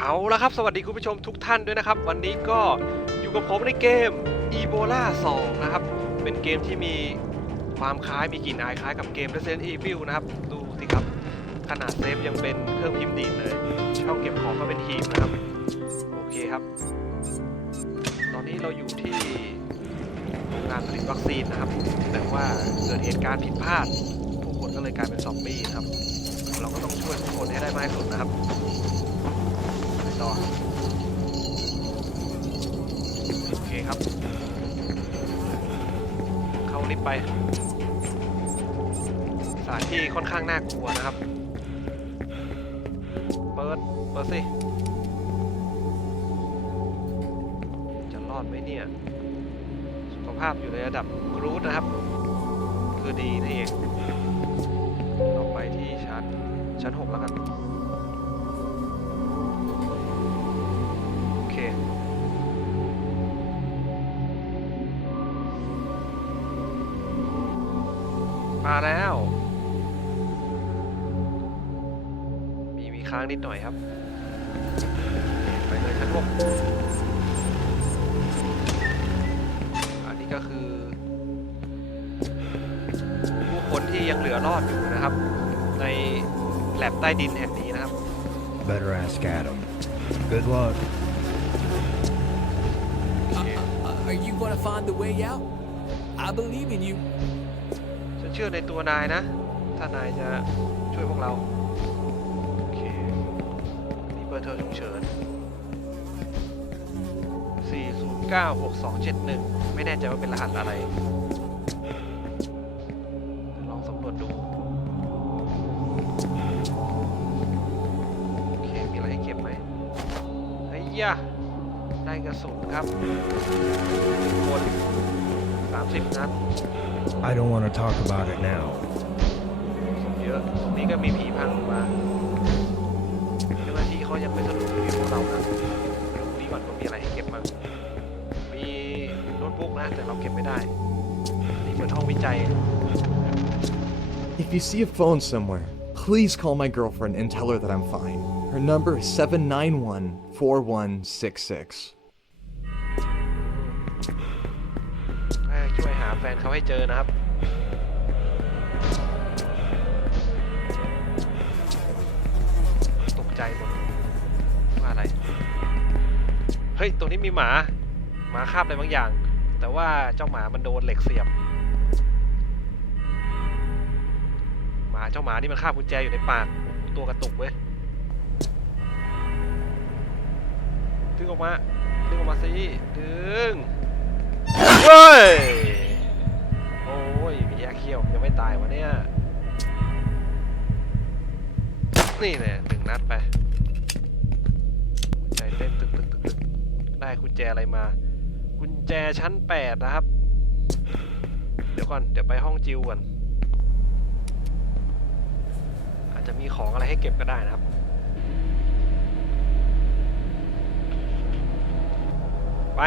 เอาละครับ สวัสดีคุณผู้ชมทุกท่านด้วยนะครับ วันนี้ก็อยู่กับผมในเกม Ebola 2 นะครับ เป็นเกมที่มีความคล้ายมีกลิ่นอายคล้ายกับเกม Resident Evil นะครับ ดูสิครับ ขนาดเซฟยังเป็นเครื่องพิมพ์ดีดเลยช่องเก็บของก็เป็นหีบนะครับ โอเคครับ ตอนนี้เราอยู่ที่โรงงานผลิตวัคซีนนะครับ แต่ว่าเกิดเหตุการณ์ผิดพลาด ผู้คนก็เลยกลายเป็นซอมบี้ครับ เราก็ต้องช่วยผู้คนให้ได้มากที่สุดนะครับ ต่อ โอเคครับ เข้าลิฟต์ไป สถานที่ค่อนข้างน่ากลัวนะครับ เปิด เปิดสิ จะรอดไหมเนี่ย สุขภาพอยู่ในระดับกรูดนะครับ คือดีนี่นเองเราไปที่ชั้น ชั้น6แล้วกัน แล้ว มีมีค้างนิดหน่อยครับ ไปเลยชั้นหกอันนี้ก็คือ ผู้คนที่ยังเหลือรอดอยู่นะครับ ในแลบใต้ดินแห่งนี้นะครับ Better ask Adam. Good luck. Uh, are you gonna find the way out? I believe in you. เชื่อในตัวนายนะ ถ้านายจะช่วยพวกเรา โอเคนี่เบอร์โทรฉุกเฉิน 4096271 ไม่แน่ใจว่าเป็นรหัสอะไร ลองสำรวจดู โอเค มีอะไรให้เก็บไหมเฮ้ยะได้กระสุนครับกด30 นัด I don't want to talk about it now. เยอะตรงนี้ก็มีผีพังออกมาเจ้าหน้าที่เขายังไม่สะดวกกับพวกเรานะเดี๋ยวดูนี้ก่อนว่ามีอะไรให้เก็บบ้างมีโน้ตบุ๊กนะแต่เราเก็บไม่ได้ นี่เหมือนห้องวิจัย If you see a phone somewhere, please call my girlfriend and tell her that I'm fine. Her number is 791 4166. แฟนเขาให้เจอนะครับ ตกใจหมดว่าอะไร เฮ้ย ตรงนี้มีหมา หมาคาบอะไรบางอย่าง แต่ว่าเจ้าหมามันโดนเหล็กเสียบ หมาเจ้าหมานี่มันคาบกุญแจอยู่ในปาก ตัวกระตุกเว้ยดึงออกมา ดึงออกมาสิ ดึง เฮ้ย อ้ยมียาเขี้ยวยังไม่ตายวะเนี่ย นี่แน่หนึ่งนัดไปใจเต้นตึกตึกตึกตึกได้กุญแจอะไรมา กุญแจชั้นแปดนะครับ เดี๋ยวก่อน เดี๋ยวไปห้องจิวก่อนอาจจะมีของอะไรให้เก็บก็ได้นะครับไป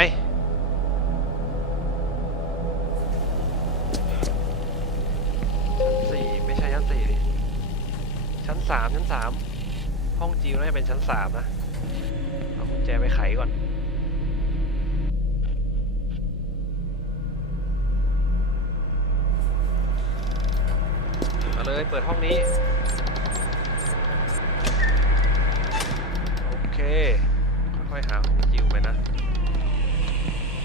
ชั้นสามชั้นสามห้องจิวน่าจะเป็นชั้นสามนะ เอากุญแจไปไขก่อน มาเลยเปิดห้องนี้ โอเค ค่อยๆหาห้องจิวไปนะ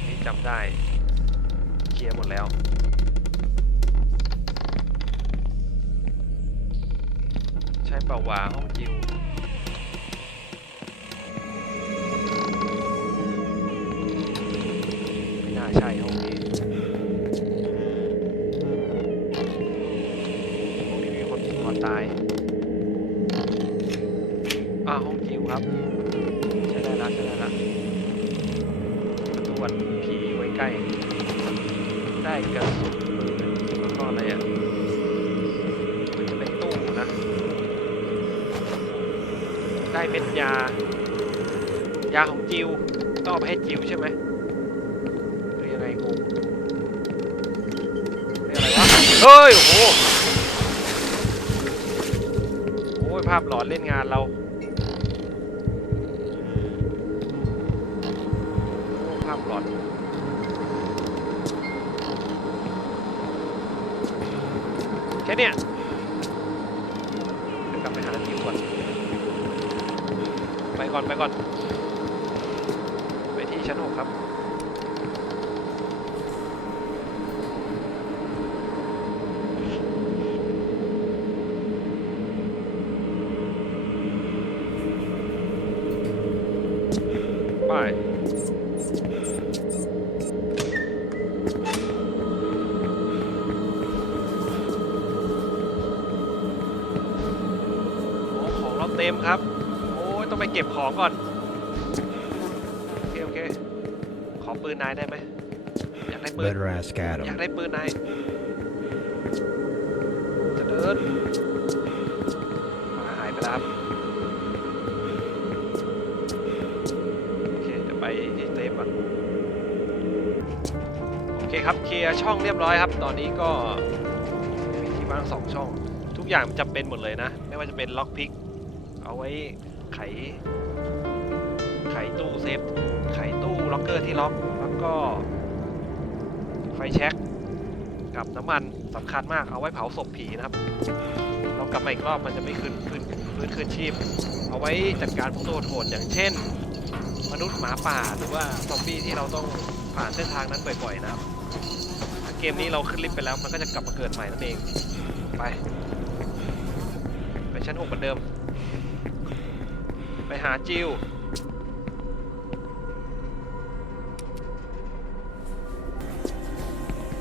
นี่จำได้ เคลียร์หมดแล้ว ใช้เป่ เม็ดยา ยาของจิวต้องเอาไปให้จิวใช่ไหมหรือยังไงกูเรียอะไรวะ เฮ้ย โอ้โห โอ้ย ภาพหลอนเล่นงานเราภาพหลอนแค่เนี้ย ก่อนไปก่อน ไปที่ชั้นหกครับไปของเราเต็มครับ ต้องไปเก็บของก่อน โอเค โอเค ขอปืนนายได้ไหมอยากได้ปืน Better ask อยาก Adam. ได้ปืนนายจะเดินหมาหายไปแล้วครับ โอเคจะไปที่เซฟก่อนโอเคครับเคลียร์ช่องเรียบร้อยครับ ตอนนี้ก็มีที่ว่างสองช่อง ทุกอย่างจำเป็นหมดเลยนะ ไม่ว่าจะเป็นล็อกพิก เอาไว้ ไข ไขตู้เซฟ ไขตู้ล็อกเกอร์ที่ล็อก แล้วก็ ไฟแช็กกับน้ำมันสำคัญมากเอาไว้เผาศพผีนะครับเรากลับมาอีกรอบมันจะไม่คืนคืนคืนคืนชีพ เอาไว้จัดการพวกตัวโหดอย่างเช่น มนุษย์หมาป่าหรือว่าซอมบี้ที่เราต้องผ่านเส้นทางนั้นบ่อยๆนะครับเกมนี้เราขึ้นลิฟต์ไปแล้วมันก็จะกลับมาเกิดใหม่นั่นเอง ไป ไปชั้นหกเหมือนเดิม หาจิว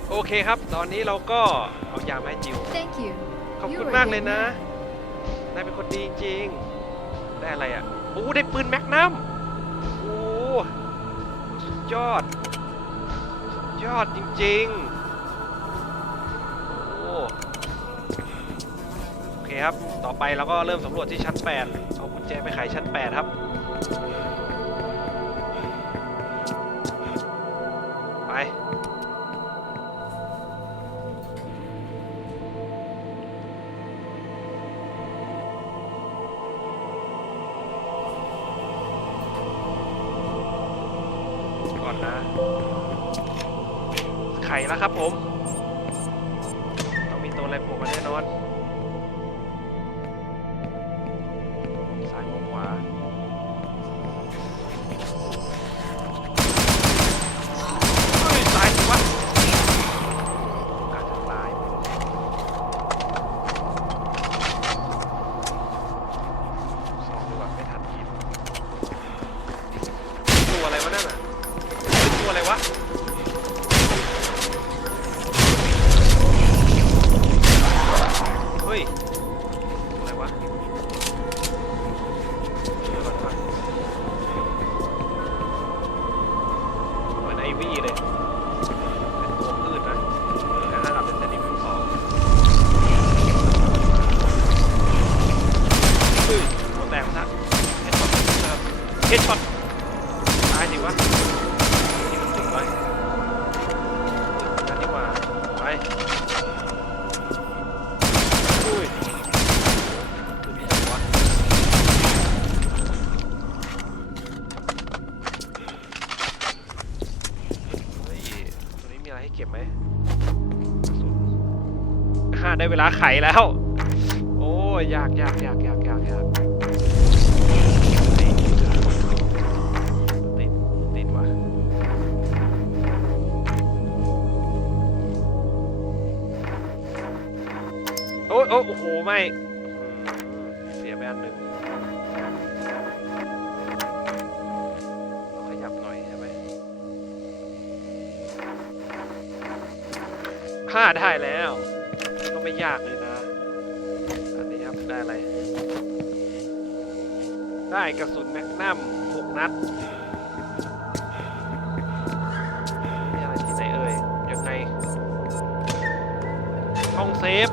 โอเคครับ ตอนนี้เราก็เอายามาให้จิว Thank you. ขอบคุณมากเลยนะนายเป็นคนดีจริงๆ ได้อะไรอะ โอ้ ได้ปืนแมกนัม โอ้ สุดยอด สุดยอดจริงๆ โอ้ โอเคครับ ต่อไปเราก็เริ่มสำรวจที่ชั้น8เอากุญ แจไปไขชั้น 8 ครับ ไป ก่อนนะ ไข่แล้วครับผม ต้องมีตัวอะไรโผล่มาแน่นอน ตัวอะไรวะ ได้เวลาไขแล้ว โอ้ยยากยากยากยากยากยากติดติดติดว่ะโอ้ยโอ้โอ้โหไม่เสียไปอันหนึ่งขยับหน่อยใช่ไหมห้าได้แล้ว ไม่ยากเลยนะ อันนี้ครับได้อะไร ได้กระสุนแมกนัมหกนัดนี่อะไรที่ไหนเอ่ย ยังไง ห้องเซฟ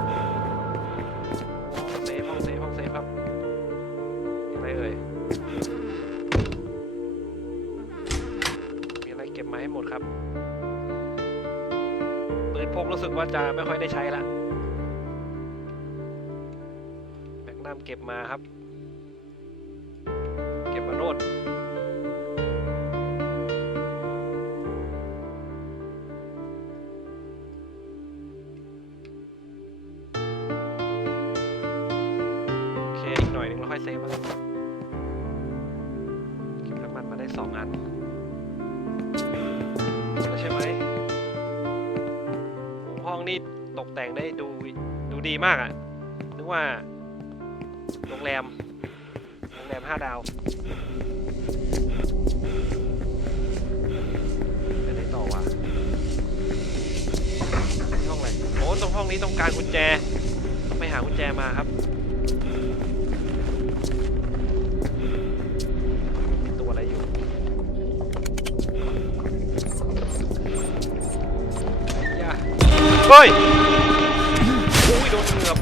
เซฟห้องเซฟห้องเซฟครับอะไรเอ่ย มีอะไรเก็บมาให้หมดครับปืนพกรู้สึกว่าจะไม่ค่อยได้ใช้ละามเก็บมาครับ เก็บมาโนดโเคอีกหน่อยนึงเราค่อยเซฟครับเก็บน้ำมันมาได้สองอันใช่ไหมห้องนี่ตกแต่งได้ดูดูดีมากอะ่ะนึกว่า โรงแรม โรงแรมห้าดาวไปไหนต่อวะห้องอะไรโอ้ตรงห้องนี้ต้องการกุญแจ ต้องไปหากุญแจมาครับตัวอะไรอยู่อย่าเฮ้ยอุ้ยโดนเหงือบ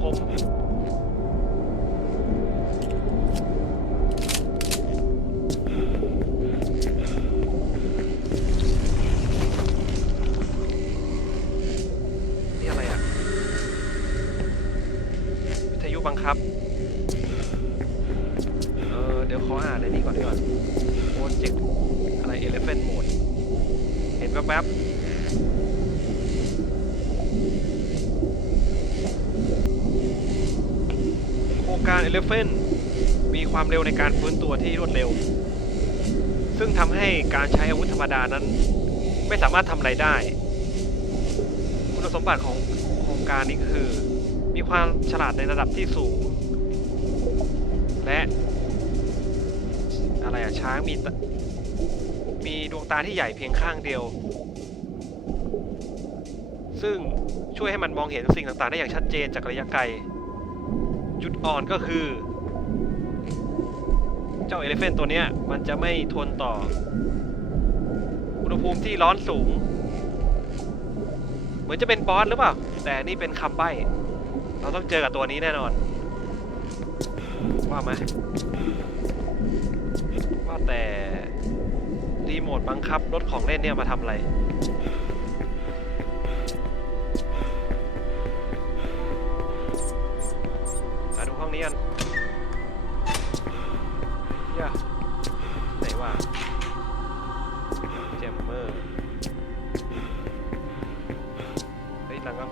คมนี่อะไรอะวิทยุบังคับ เออ เดี๋ยวขออ่านในนี้ก่อนดีกว่าโปรเจกต์อะไร Elephant Mode เห็นแป๊บๆ โครงการ Elephant มีความเร็วในการฟื้นตัวที่รวดเร็ว ซึ่งทำให้การใช้อาวุธธรรมดานั้น ไม่สามารถทำอะไรได้ คุณสมบัติของโครงการนี้คือ มีความฉลาดในระดับที่สูง และอะไรอะช้างมีตมีดวงตาที่ใหญ่เพียงข้างเดียว ซึ่งช่วยให้มันมองเห็นสิ่งต่างๆ ได้อย่างชัดเจนจากระยะไกล จุดอ่อนก็คือ เจ้าเอลฟเฟนตัวเนี้ยมันจะไม่ทนต่อ อุณหภูมิที่ร้อนสูง เหมือนจะเป็นบอสหรือเปล่า แต่นี่เป็นคำใบ้ เราต้องเจอกับตัวนี้แน่นอน ว่าไหมว่าแต่รีโมทบังคับรถของเล่นเนี่ยมาทำอะไร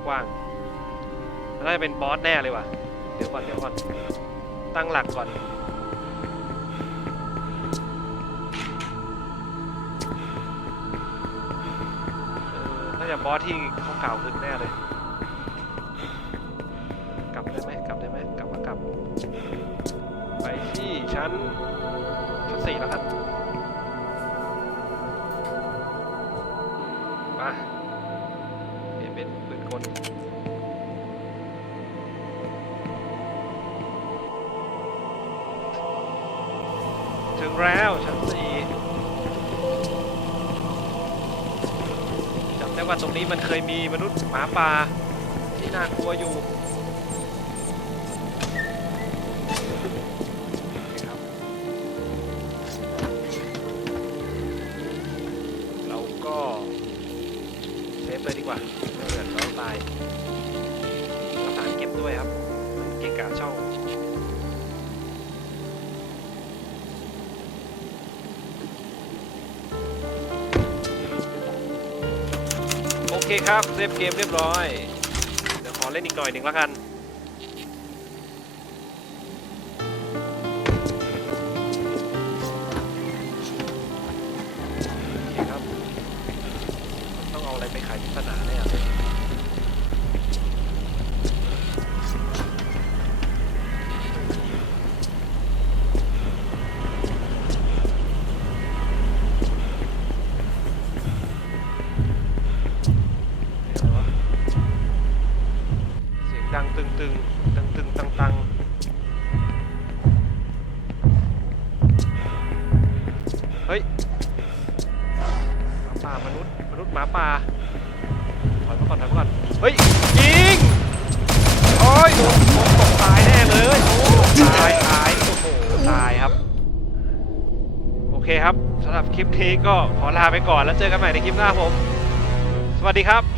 กว้างๆน่าจะเป็นบอสแน่เลยว่ะ เดี๋ยวก่อนเดี๋ยวก่อน ตั้งหลักก่อนเออน่าจะบอสที่เขากล่าวถึงแน่เลย แล้วชั้นสี่จำได้ว่าตรงนี้มันเคยมีมนุษย์หมาป่าที่น่ากลัวอยู่เครับเราก็เซฟเลยดีกว่าไม่เกิดเราตายสถานเก็บด้วยครับมันเกะกะช่อง เคครับเซฟเกมเรียบร้อย เดี๋ยวขอเล่นอีกหน่อยหนึ่งแล้วกัน มาถอยมาก่อนถอยมาก่อนเฮ้ยยิงโอ้ยโดนตกตายแน่เลยโอ้ตายตายโอ้โหตายครับ โอเคครับสำหรับคลิปนี้ก็ขอลาไปก่อนแล้วเจอกันใหม่ในคลิปหน้าผม สวัสดีครับ